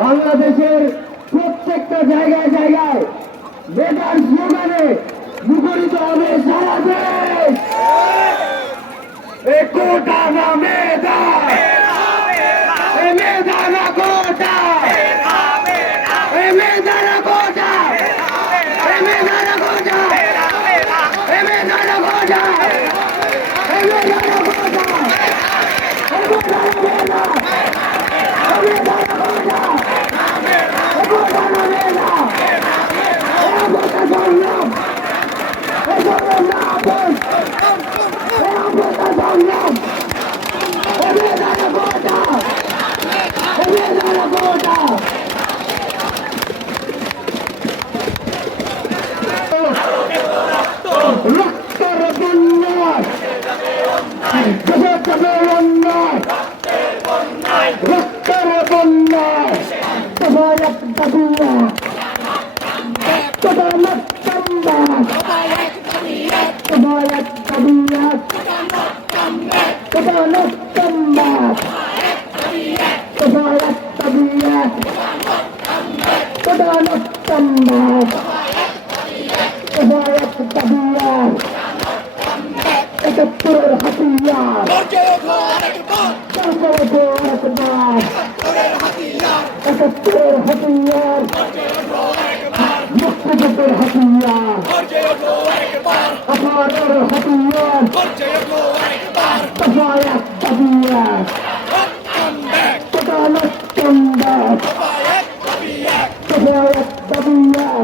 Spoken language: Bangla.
বাংলাদেশের প্রত্যেকটা জায়গায় জায়গায় নেতার স্লোগানে মুখরিত হবে সারা দেশ। কোটা না মেধা। কোটা। বন্যায় রক্তের বন্যায় তোমার দাবিয়া তোমার কান্দা তোমার দাবিয়া তোমার কান্দা তোমার মুক্তিযুদ্ধের হাতিয়ার আপনাদের হাতিয়ার দফায় এক দাবিয়ার কোটাল এক দফায় এক দাবিয়ার